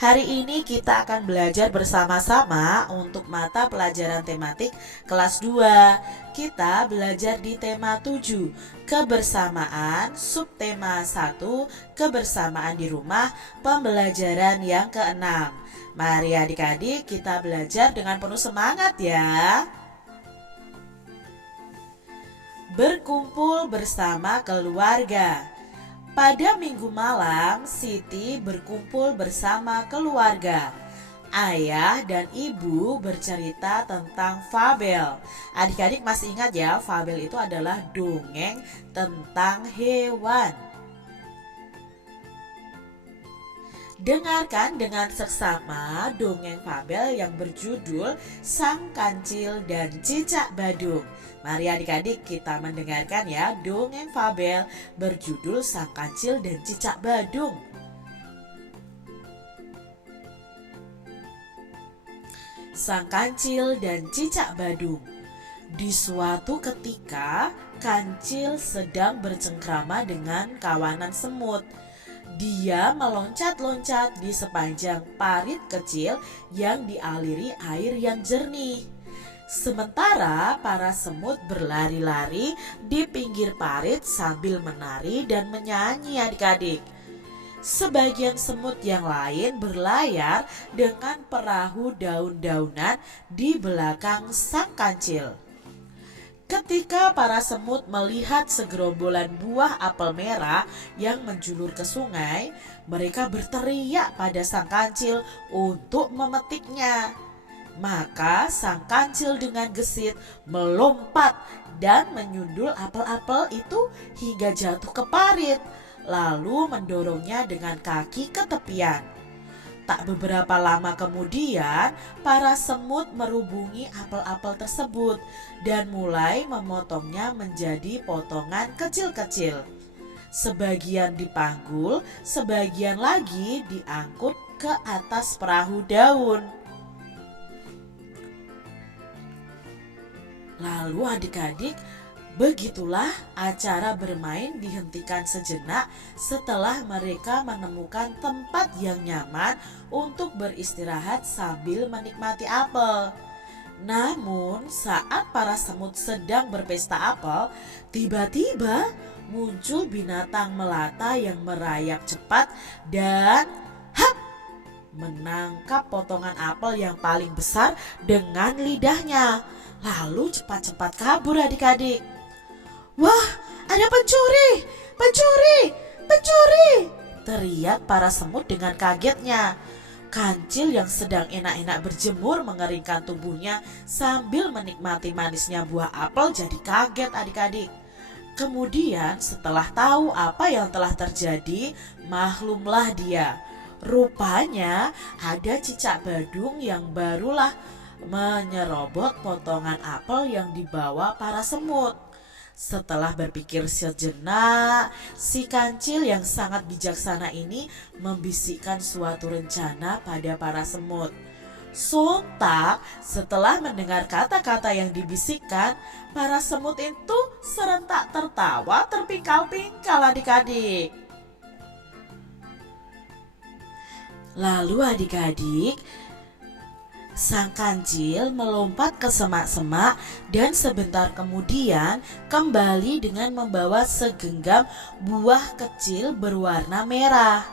Hari ini kita akan belajar bersama-sama untuk mata pelajaran tematik kelas 2. Kita belajar di tema 7, kebersamaan, subtema 1, kebersamaan di rumah, pembelajaran yang keenam. Mari adik-adik kita belajar dengan penuh semangat ya. Berkumpul bersama keluarga. Pada minggu malam, Siti berkumpul bersama keluarga. Ayah dan ibu bercerita tentang fabel. Adik-adik masih ingat ya, fabel itu adalah dongeng tentang hewan. Dengarkan dengan seksama dongeng fabel yang berjudul Sang Kancil dan Cicak Badung. Mari adik-adik kita mendengarkan ya dongeng fabel berjudul Sang Kancil dan Cicak Badung. Sang Kancil dan Cicak Badung. Di suatu ketika, Kancil sedang bercengkrama dengan kawanan semut. Dia meloncat-loncat di sepanjang parit kecil yang dialiri air yang jernih. Sementara para semut berlari-lari di pinggir parit sambil menari dan menyanyi adik-adik. Sebagian semut yang lain berlayar dengan perahu daun-daunan di belakang Sang Kancil. Ketika para semut melihat segerombolan buah apel merah yang menjulur ke sungai, mereka berteriak pada Sang Kancil untuk memetiknya. Maka Sang Kancil dengan gesit melompat dan menyundul apel-apel itu hingga jatuh ke parit, lalu mendorongnya dengan kaki ke tepian. Tak beberapa lama kemudian, para semut merubungi apel-apel tersebut dan mulai memotongnya menjadi potongan kecil-kecil. Sebagian dipanggul, sebagian lagi diangkut ke atas perahu daun. Lalu adik-adik, begitulah acara bermain dihentikan sejenak setelah mereka menemukan tempat yang nyaman untuk beristirahat sambil menikmati apel. Namun saat para semut sedang berpesta apel, tiba-tiba muncul binatang melata yang merayap cepat dan menangkap potongan apel yang paling besar dengan lidahnya. Lalu cepat-cepat kabur adik-adik. Wah, ada pencuri! Pencuri! Pencuri! Teriak para semut dengan kagetnya. Kancil yang sedang enak-enak berjemur mengeringkan tubuhnya sambil menikmati manisnya buah apel jadi kaget adik-adik. Kemudian setelah tahu apa yang telah terjadi, maklumlah dia. Rupanya ada cicak badung yang barulah menyerobot potongan apel yang dibawa para semut. Setelah berpikir sejenak, si Kancil yang sangat bijaksana ini membisikkan suatu rencana pada para semut. Sontak setelah mendengar kata-kata yang dibisikkan, para semut itu serentak tertawa terpingkal-pingkal adik-adik. Lalu adik-adik, Sang Kancil melompat ke semak-semak dan sebentar kemudian kembali dengan membawa segenggam buah kecil berwarna merah.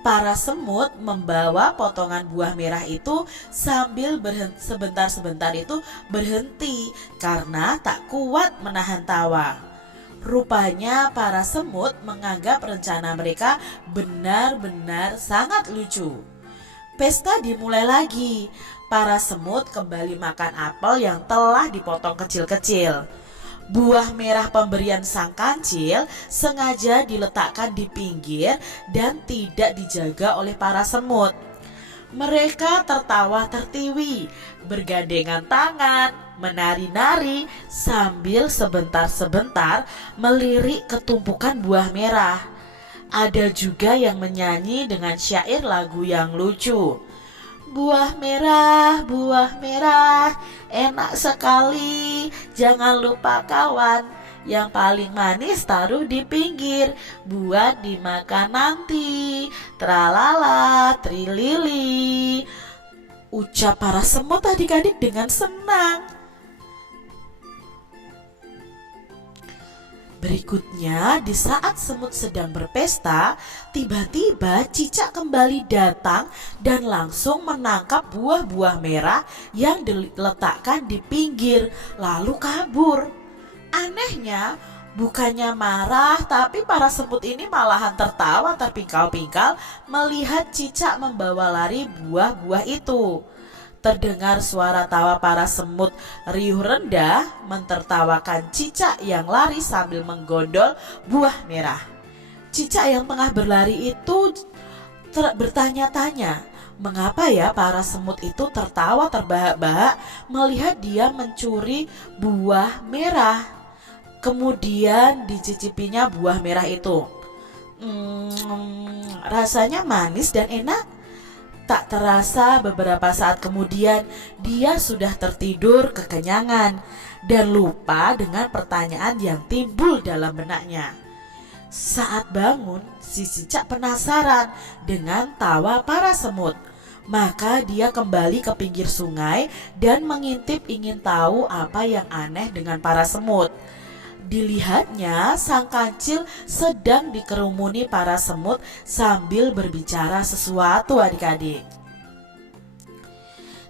Para semut membawa potongan buah merah itu sambil sebentar-sebentar itu berhenti karena tak kuat menahan tawa. Rupanya para semut menganggap rencana mereka benar-benar sangat lucu. Pesta dimulai lagi. Para semut kembali makan apel yang telah dipotong kecil-kecil. Buah merah pemberian Sang Kancil sengaja diletakkan di pinggir dan tidak dijaga oleh para semut. Mereka tertawa tertiwi, bergandengan tangan, menari-nari sambil sebentar-sebentar melirik ke tumpukan buah merah. Ada juga yang menyanyi dengan syair lagu yang lucu. Buah merah, enak sekali, jangan lupa kawan, Yang paling manis taruh di pinggir buat dimakan nanti. Tralala, trilili, ucap para semut adik-adik dengan senang. Berikutnya, di saat semut sedang berpesta, tiba-tiba cicak kembali datang dan langsung menangkap buah-buah merah yang diletakkan di pinggir, lalu kabur. Anehnya, bukannya marah, tapi para semut ini malahan tertawa terpingkal-pingkal melihat cicak membawa lari buah-buah itu. Terdengar suara tawa para semut riuh rendah mentertawakan cicak yang lari sambil menggondol buah merah. Cicak yang tengah berlari itu bertanya-tanya, mengapa ya para semut itu tertawa terbahak-bahak melihat dia mencuri buah merah. Kemudian dicicipinya buah merah itu. Rasanya manis dan enak. Tak terasa beberapa saat kemudian dia sudah tertidur kekenyangan dan lupa dengan pertanyaan yang timbul dalam benaknya. Saat bangun, si cicak penasaran dengan tawa para semut. Maka dia kembali ke pinggir sungai dan mengintip ingin tahu apa yang aneh dengan para semut. Dilihatnya sang kancil sedang dikerumuni para semut sambil berbicara sesuatu adik-adik.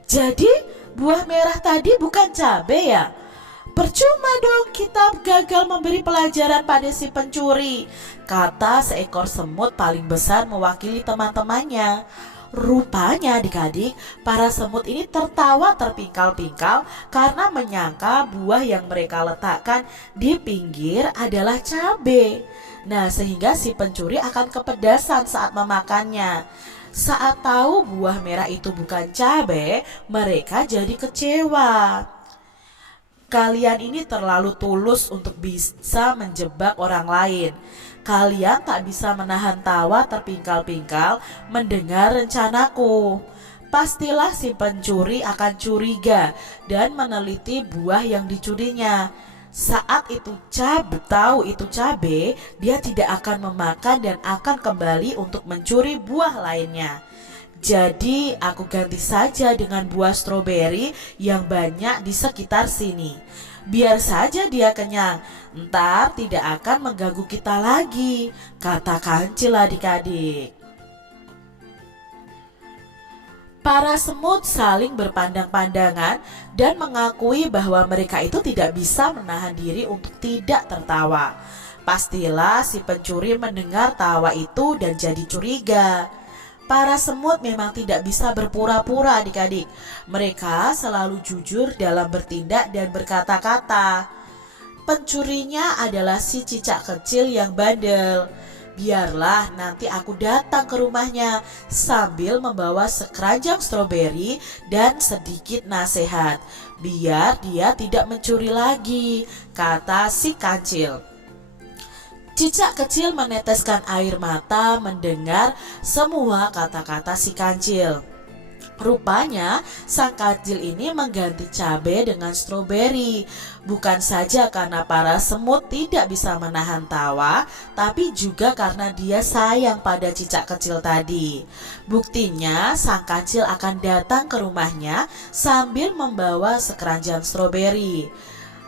Jadi buah merah tadi bukan cabai ya? Percuma dong kita gagal memberi pelajaran pada si pencuri, kata seekor semut paling besar mewakili teman-temannya. Rupanya adik-adik, para semut ini tertawa terpingkal-pingkal karena menyangka buah yang mereka letakkan di pinggir adalah cabai. Nah, sehingga si pencuri akan kepedasan saat memakannya. Saat tahu buah merah itu bukan cabai, mereka jadi kecewa. Kalian ini terlalu tulus untuk bisa menjebak orang lain. Kalian tak bisa menahan tawa terpingkal-pingkal mendengar rencanaku. Pastilah si pencuri akan curiga dan meneliti buah yang dicurinya. Saat itu tahu itu cabai, dia tidak akan memakan dan akan kembali untuk mencuri buah lainnya. Jadi aku ganti saja dengan buah stroberi yang banyak di sekitar sini. Biar saja dia kenyang, ntar tidak akan mengganggu kita lagi, kata kancil adik-adik. Para semut saling berpandang-pandangan dan mengakui bahwa mereka itu tidak bisa menahan diri untuk tidak tertawa. Pastilah si pencuri mendengar tawa itu dan jadi curiga. Para semut memang tidak bisa berpura-pura adik-adik. Mereka selalu jujur dalam bertindak dan berkata-kata. Pencurinya adalah si cicak kecil yang bandel. Biarlah nanti aku datang ke rumahnya sambil membawa sekeranjang stroberi dan sedikit nasihat. Biar dia tidak mencuri lagi, kata si kancil. Cicak kecil meneteskan air mata mendengar semua kata-kata si kancil. Rupanya sang kancil ini mengganti cabai dengan stroberi. Bukan saja karena para semut tidak bisa menahan tawa, tapi juga karena dia sayang pada cicak kecil tadi. Buktinya sang kancil akan datang ke rumahnya sambil membawa sekeranjang stroberi.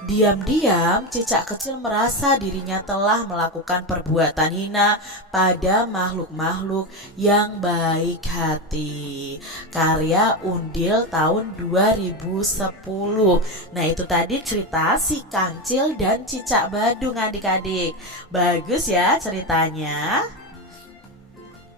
Diam-diam cicak kecil merasa dirinya telah melakukan perbuatan hina pada makhluk-makhluk yang baik hati. Karya Undil tahun 2010. Nah, itu tadi cerita si kancil dan cicak badung adik-adik. Bagus ya ceritanya.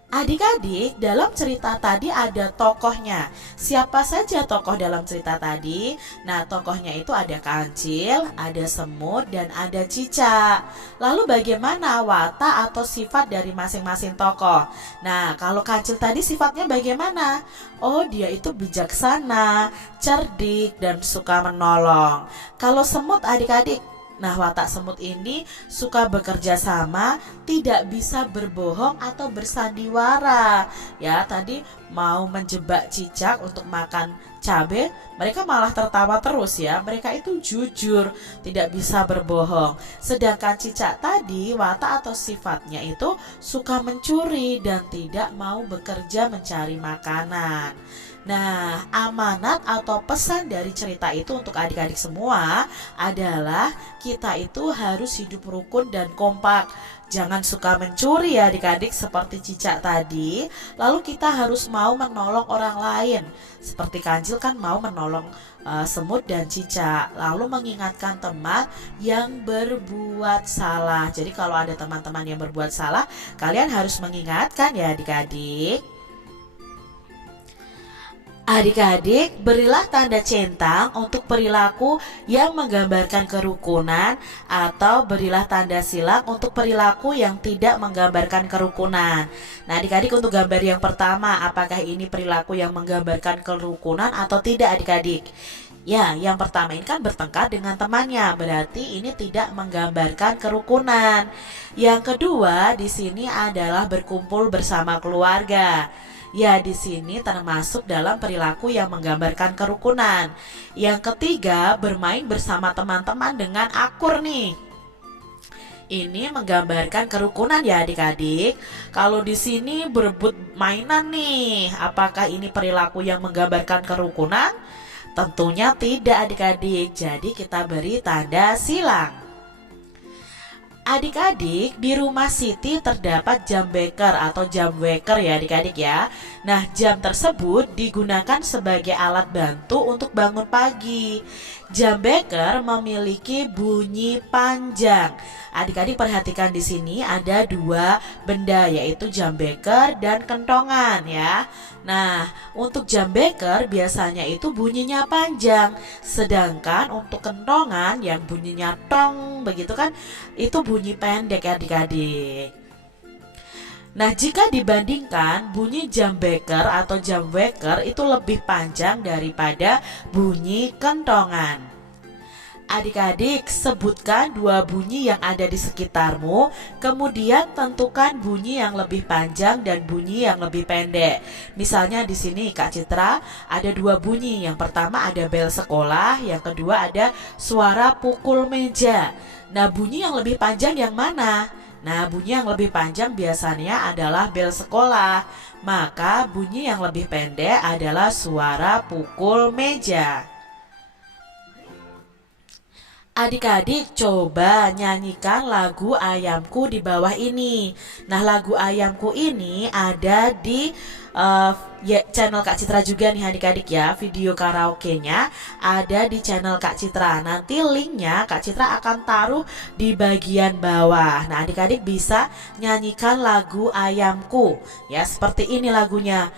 Adik-adik, dalam cerita tadi ada tokohnya. Siapa saja tokoh dalam cerita tadi? Nah, tokohnya itu ada kancil, ada semut, dan ada cicak. Lalu bagaimana watak atau sifat dari masing-masing tokoh? Nah, kalau kancil tadi sifatnya bagaimana? Oh, dia itu bijaksana, cerdik, dan suka menolong. Kalau semut adik-adik, nah, watak semut ini suka bekerja sama, tidak bisa berbohong atau bersandiwara. Ya, tadi mau menjebak cicak untuk makan cabai, mereka malah tertawa terus ya. Mereka itu jujur, tidak bisa berbohong. Sedangkan cicak tadi watak atau sifatnya itu suka mencuri dan tidak mau bekerja mencari makanan. Nah, amanat atau pesan dari cerita itu untuk adik-adik semua adalah kita itu harus hidup rukun dan kompak. Jangan suka mencuri ya adik-adik seperti cicak tadi. Lalu kita harus mau menolong orang lain. Seperti Kancil kan mau menolong semut dan cicak. Lalu mengingatkan teman yang berbuat salah. Jadi kalau ada teman-teman yang berbuat salah, kalian harus mengingatkan ya adik-adik. Adik-adik, berilah tanda centang untuk perilaku yang menggambarkan kerukunan atau berilah tanda silang untuk perilaku yang tidak menggambarkan kerukunan. Nah, adik-adik untuk gambar yang pertama, apakah ini perilaku yang menggambarkan kerukunan atau tidak adik-adik? Ya, yang pertama ini kan bertengkar dengan temannya, berarti ini tidak menggambarkan kerukunan. Yang kedua di sini adalah berkumpul bersama keluarga. Ya, di sini termasuk dalam perilaku yang menggambarkan kerukunan. Yang ketiga, bermain bersama teman-teman dengan akur nih. Ini menggambarkan kerukunan ya adik-adik. Kalau di sini berebut mainan nih, apakah ini perilaku yang menggambarkan kerukunan? Tentunya tidak adik-adik. Jadi kita beri tanda silang. Adik-adik, di rumah Siti terdapat jam beker atau jam weker ya adik-adik ya. Nah, jam tersebut digunakan sebagai alat bantu untuk bangun pagi. Jam beker memiliki bunyi panjang. Adik-adik perhatikan di sini ada dua benda yaitu jam beker dan kentongan ya. Nah, untuk jam beker biasanya itu bunyinya panjang, sedangkan untuk kentongan yang bunyinya tong begitu kan itu bunyi pendek ya adik-adik. Nah, jika dibandingkan bunyi jam beker atau jam weker itu lebih panjang daripada bunyi kentongan. Adik-adik, sebutkan dua bunyi yang ada di sekitarmu, kemudian tentukan bunyi yang lebih panjang dan bunyi yang lebih pendek. Misalnya di sini Kak Citra ada dua bunyi. Yang pertama ada bel sekolah, yang kedua ada suara pukul meja. Nah, bunyi yang lebih panjang yang mana? Nah, bunyi yang lebih panjang biasanya adalah bel sekolah. Maka bunyi yang lebih pendek adalah suara pukul meja. Adik-adik coba nyanyikan lagu Ayamku di bawah ini. Nah, lagu Ayamku ini ada di channel Kak Citra juga nih adik-adik ya. Video karaoke-nya ada di channel Kak Citra. Nanti linknya Kak Citra akan taruh di bagian bawah. Nah, adik-adik bisa nyanyikan lagu Ayamku. Ya, seperti ini lagunya.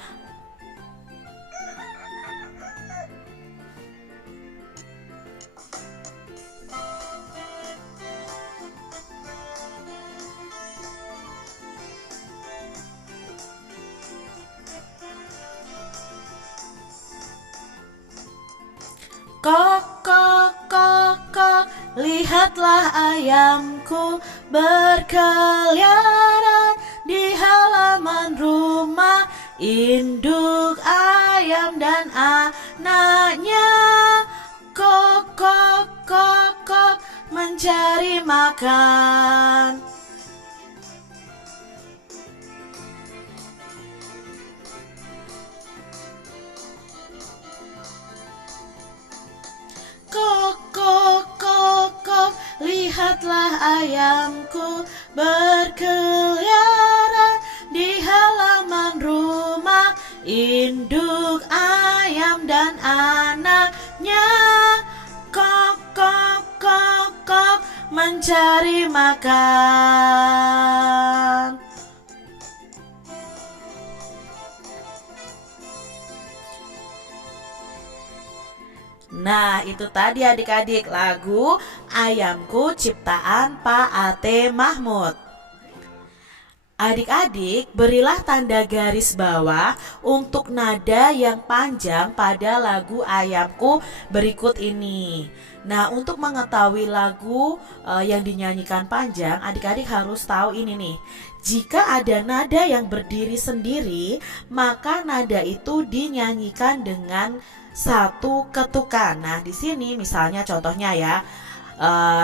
Kok, kok, kok, kok, lihatlah ayamku berkeliaran di halaman rumah. Induk ayam dan anaknya kok, kok, kok, kok, mencari makan. Kok, kok, kok, kok, lihatlah ayamku berkeliaran di halaman rumah. Induk ayam dan anaknya kok, kok, kok, kok, mencari makan. Nah, itu tadi adik-adik lagu Ayamku ciptaan Pak Ate Mahmud. Adik-adik, berilah tanda garis bawah untuk nada yang panjang pada lagu Ayamku berikut ini. Nah, untuk mengetahui lagu yang dinyanyikan panjang, adik-adik harus tahu ini nih. Jika ada nada yang berdiri sendiri, maka nada itu dinyanyikan dengan satu ketukan. Nah, di sini misalnya contohnya ya,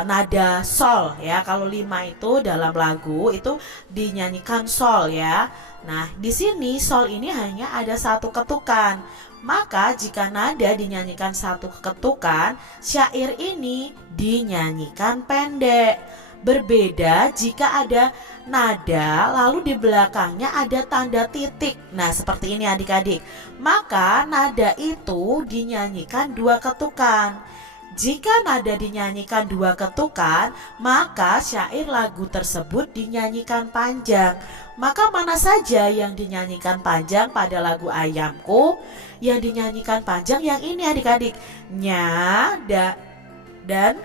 nada sol ya. Kalau 5 itu dalam lagu itu dinyanyikan sol ya. Nah, di sini sol ini hanya ada satu ketukan. Maka jika nada dinyanyikan satu ketukan, syair ini dinyanyikan pendek. Berbeda jika ada nada lalu di belakangnya ada tanda titik. Nah, seperti ini adik-adik. Maka nada itu dinyanyikan dua ketukan. Jika nada dinyanyikan dua ketukan, maka syair lagu tersebut dinyanyikan panjang. Maka mana saja yang dinyanyikan panjang pada lagu Ayamku? Yang dinyanyikan panjang yang ini adik-adik. Nya, dan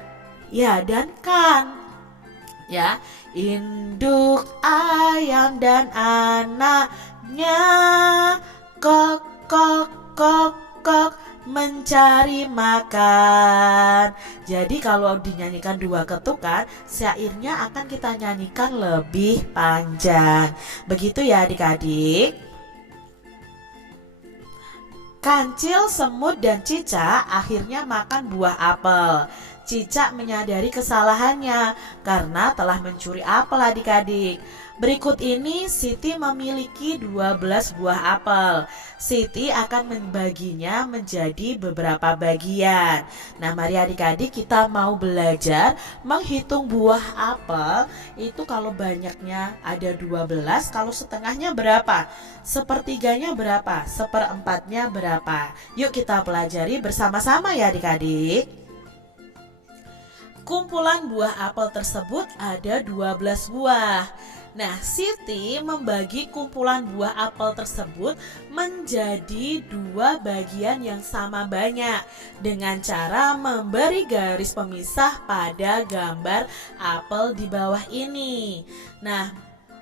ya dan kan. Ya, induk ayam dan anaknya kok kok kok kok mencari makan. Jadi kalau dinyanyikan dua ketukan, syairnya akan kita nyanyikan lebih panjang. Begitu ya adik-adik. Kancil, semut, dan cicak akhirnya makan buah apel. Cicak menyadari kesalahannya karena telah mencuri apel adik-adik. Berikut ini Siti memiliki 12 buah apel. Siti akan membaginya menjadi beberapa bagian. Nah, mari adik-adik kita mau belajar menghitung buah apel. Itu kalau banyaknya ada 12, kalau setengahnya berapa? Sepertiganya berapa? Seperempatnya berapa? Yuk kita pelajari bersama-sama ya adik-adik. Kumpulan buah apel tersebut ada 12 buah. Nah, Siti membagi kumpulan buah apel tersebut menjadi dua bagian yang sama banyak dengan cara memberi garis pemisah pada gambar apel di bawah ini. Nah,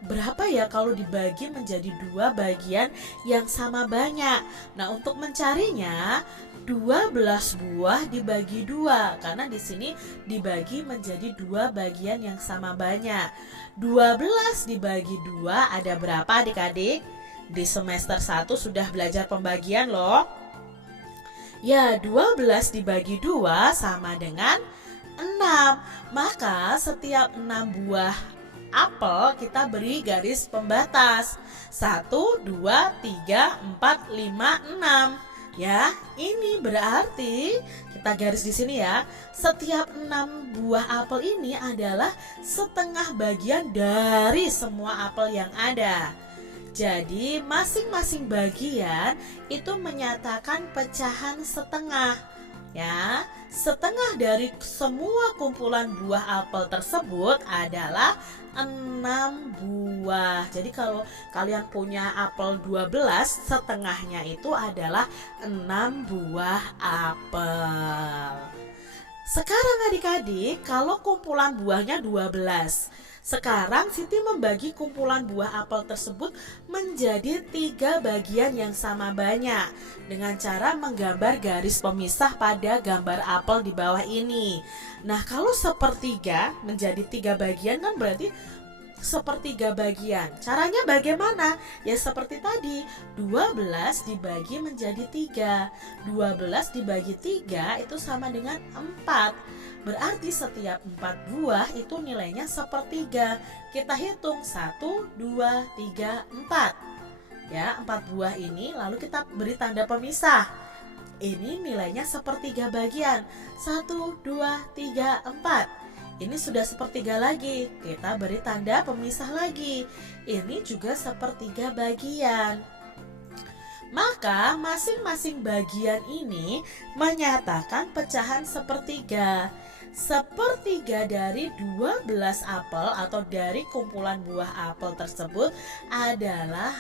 berapa ya kalau dibagi menjadi dua bagian yang sama banyak? Nah, untuk mencarinya 12 buah dibagi dua, karena di sini dibagi menjadi dua bagian yang sama banyak. 12 dibagi dua ada berapa adik-adik? Di semester 1 sudah belajar pembagian loh. Ya, 12 dibagi dua sama dengan 6. Maka setiap 6 buah apel kita beri garis pembatas 1, 2, 3, 4, 5, 6. Ya, ini berarti kita garis di sini ya. Setiap 6 buah apel ini adalah setengah bagian dari semua apel yang ada. Jadi, masing-masing bagian itu menyatakan pecahan setengah. Ya, setengah dari semua kumpulan buah apel tersebut adalah 6 buah. Jadi kalau kalian punya apel 12, setengahnya itu adalah 6 buah apel. Sekarang adik-adik, kalau kumpulan buahnya 12. Sekarang Siti membagi kumpulan buah apel tersebut menjadi 3 bagian yang sama banyak dengan cara menggambar garis pemisah pada gambar apel di bawah ini. Nah, kalau sepertiga menjadi 3 bagian kan berarti sepertiga bagian. Caranya bagaimana? Ya seperti tadi, 12 dibagi menjadi 3. 12 dibagi 3 itu sama dengan 4. Berarti setiap 4 buah itu nilainya sepertiga. Kita hitung 1, 2, 3, 4. Ya, 4 buah ini lalu kita beri tanda pemisah. Ini nilainya sepertiga bagian. 1, 2, 3, 4. Ini sudah sepertiga lagi. Kita beri tanda pemisah lagi. Ini juga sepertiga bagian. Maka masing-masing bagian ini menyatakan pecahan sepertiga. Sepertiga dari 12 apel atau dari kumpulan buah apel tersebut adalah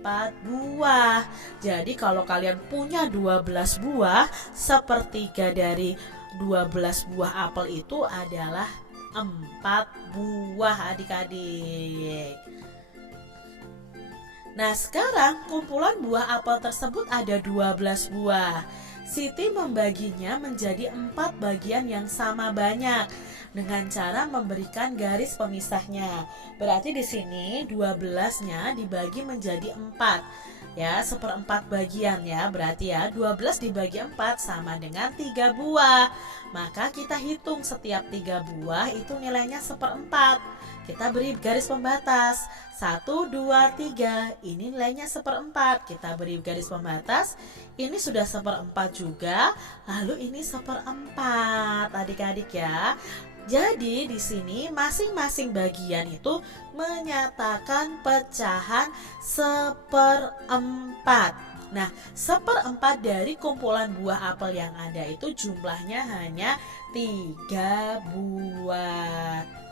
4 buah. Jadi kalau kalian punya 12 buah, sepertiga dari 12 buah apel itu adalah 4 buah adik-adik. Nah, sekarang kumpulan buah apel tersebut ada 12 buah. Siti membaginya menjadi 4 bagian yang sama banyak dengan cara memberikan garis pemisahnya. Berarti di sini 12-nya dibagi menjadi 4. Ya, seperempat bagian ya. Berarti ya 12 dibagi 4 sama dengan 3 buah. Maka kita hitung setiap 3 buah itu nilainya seperempat. Kita beri garis pembatas 1, 2, 3. Ini nilainya seperempat. Kita beri garis pembatas. Ini sudah seperempat juga. Lalu ini seperempat adik-adik ya. Jadi di sini masing-masing bagian itu menyatakan pecahan seperempat. Nah, seperempat dari kumpulan buah apel yang ada itu jumlahnya hanya 3 buah.